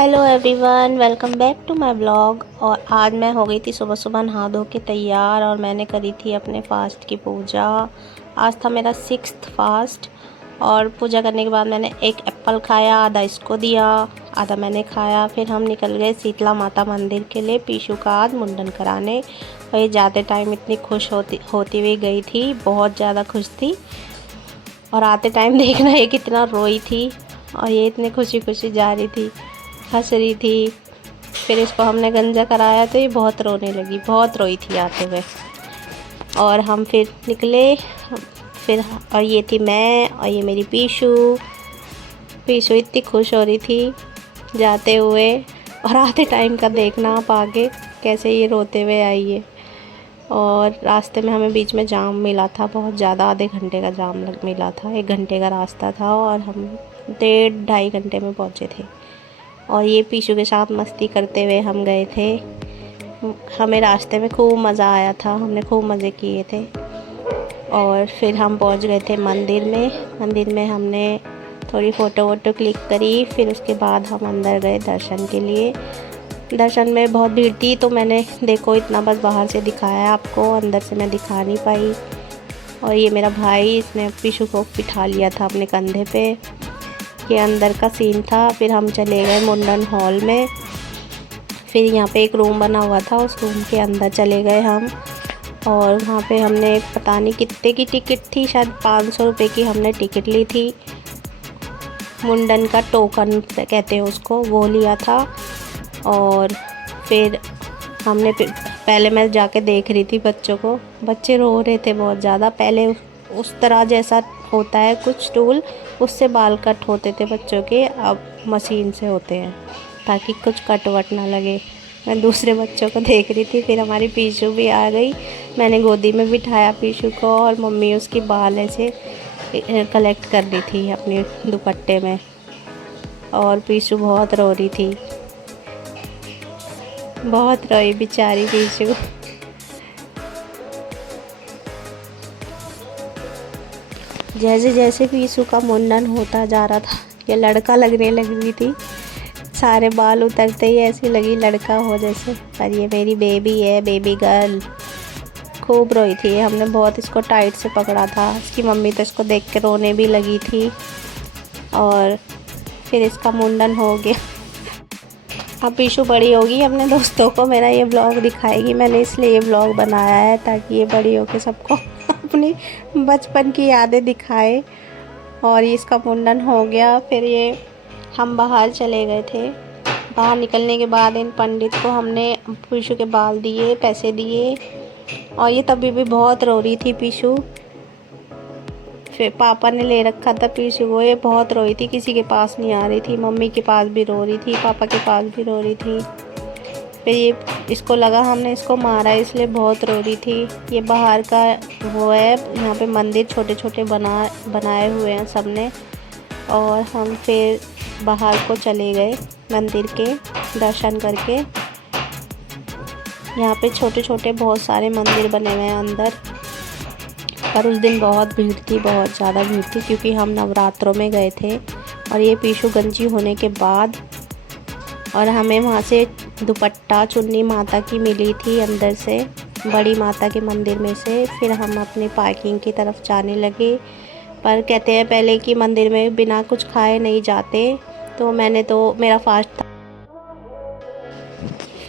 Hello everyone, welcome back to my blog. और आज मैं हो गई थी सुबह सुबह नहा धो के तैयार और मैंने करी थी अपने फास्ट की पूजा। आज था मेरा 6th फास्ट। और पूजा करने के बाद मैंने एक एप्पल खाया, आधा इसको दिया, आधा मैंने खाया। फिर हम निकल गए शीतला माता मंदिर के लिए पीशू का आज मुंडन कराने। और ये जाते टाइम इतनी खुश होती हुई गई थी, बहुत ज़्यादा खुश थी। और आते टाइम देखना ये कितना रोई थी और ये इतनी खुशी खुशी जा रही थी, हंस रही थी। फिर इसको हमने गंजा कराया तो ये बहुत रोने लगी, बहुत रोई थी आते हुए। और हम फिर निकले। फिर और ये थी मैं और ये मेरी पीशू। पीशू इतनी खुश हो रही थी जाते हुए, और आते टाइम का देखना आप आगे कैसे ये रोते हुए आई है। और रास्ते में हमें बीच में जाम मिला था, बहुत ज़्यादा, आधे घंटे का जाम मिला था। 1 घंटे का रास्ता था और हम 1.5-2.5 घंटे में पहुँचे थे। और ये पीशू के साथ मस्ती करते हुए हम गए थे। हमें रास्ते में खूब मज़ा आया था, हमने खूब मज़े किए थे। और फिर हम पहुंच गए थे मंदिर में। मंदिर में हमने थोड़ी फ़ोटो वोटो क्लिक करी। फिर उसके बाद हम अंदर गए दर्शन के लिए। दर्शन में बहुत भीड़ थी तो मैंने देखो इतना बस बाहर से दिखाया आपको, अंदर से मैं दिखा नहीं पाई। और ये मेरा भाई, इसने पीशू को बिठा लिया था अपने कंधे पे। ये अंदर का सीन था। फिर हम चले गए मुंडन हॉल में। फिर यहाँ पे एक रूम बना हुआ था, उस रूम के अंदर चले गए हम। और वहाँ पे हमने पता नहीं कितने की टिकट थी, शायद 500 रुपये की हमने टिकट ली थी। मुंडन का टोकन कहते हैं उसको, वो लिया था। और फिर हमने पहले मैं जाके देख रही थी बच्चों को, बच्चे रो रहे थे बहुत ज़्यादा। पहले उस तरह जैसा होता है कुछ टूल, उससे बाल कट होते थे बच्चों के, अब मशीन से होते हैं ताकि कुछ कट वट ना लगे। मैं दूसरे बच्चों को देख रही थी। फिर हमारी पीशू भी आ गई, मैंने गोदी में बिठाया पीशू को और मम्मी उसकी बाल ऐसे कलेक्ट कर रही थी अपने दुपट्टे में। और पीशू बहुत रो रही थी, बहुत रोई बेचारी पीशू। जैसे जैसे पीशू का मुंडन होता जा रहा था, ये लड़का लगने लग रही थी। सारे बाल उतरते ही ऐसी लगी लड़का हो जैसे। पर ये मेरी बेबी है, बेबी गर्ल। खूब रोई थी, हमने बहुत इसको टाइट से पकड़ा था। इसकी मम्मी तो इसको देख के रोने भी लगी थी। और फिर इसका मुंडन हो गया। अब पीशू बड़ी होगी, अपने दोस्तों को मेरा ये ब्लॉग दिखाएगी। मैंने इसलिए ये ब्लॉग बनाया है ताकि ये बड़ी होकर सबको अपनी बचपन की यादें दिखाए। और इसका मुंडन हो गया। फिर ये हम बाहर चले गए थे। बाहर निकलने के बाद इन पंडित को हमने पीशू के बाल दिए, पैसे दिए। और ये तभी भी बहुत रो रही थी पीशू। फिर पापा ने ले रखा था पीशू को, ये बहुत रोई थी, किसी के पास नहीं आ रही थी। मम्मी के पास भी रो रही थी, पापा के पास भी रो रही थी। फिर ये इसको लगा हमने इसको मारा, इसलिए बहुत रो रही थी। ये बाहर का वो है, यहाँ पे मंदिर छोटे छोटे बनाए हुए हैं सबने। और हम फिर बाहर को चले गए मंदिर के दर्शन करके। यहाँ पे छोटे छोटे बहुत सारे मंदिर बने हुए हैं अंदर। पर उस दिन बहुत भीड़ थी, बहुत ज़्यादा भीड़ थी, क्योंकि हम नवरात्रों में गए थे। और ये पीशू गंजी होने के बाद, और हमें वहाँ से दुपट्टा चुन्नी माता की मिली थी अंदर से, बड़ी माता के मंदिर में से। फिर हम अपनी पार्किंग की तरफ जाने लगे। पर कहते हैं पहले कि मंदिर में बिना कुछ खाए नहीं जाते, तो मेरा फास्ट था।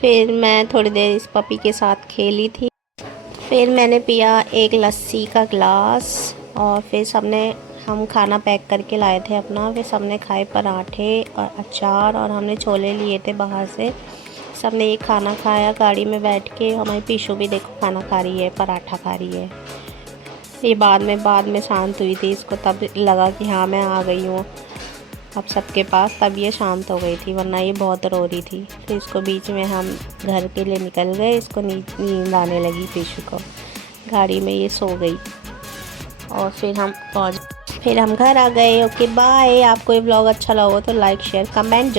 फिर मैं थोड़ी देर इस पपी के साथ खेली थी। फिर मैंने पिया एक लस्सी का ग्लास। और फिर हम खाना पैक करके लाए थे अपना। फिर सबने खाए पराठे और अचार, और हमने छोले लिए थे बाहर से। सबने ये खाना खाया गाड़ी में बैठ के। हमारी पीशू भी देखो खाना खा रही है, पराठा खा रही है। ये बाद में शांत हुई थी, इसको तब लगा कि हाँ मैं आ गई हूँ अब सबके पास, तब ये शांत हो गई थी, वरना ये बहुत रो रही थी। फिर इसको बीच में हम घर के लिए निकल गए, इसको नींद आने लगी पीशू को, गाड़ी में ये सो गई। और फिर हम घर आ गए। Okay bye. आपको ये ब्लॉग अच्छा लगा हो तो लाइक शेयर कमेंट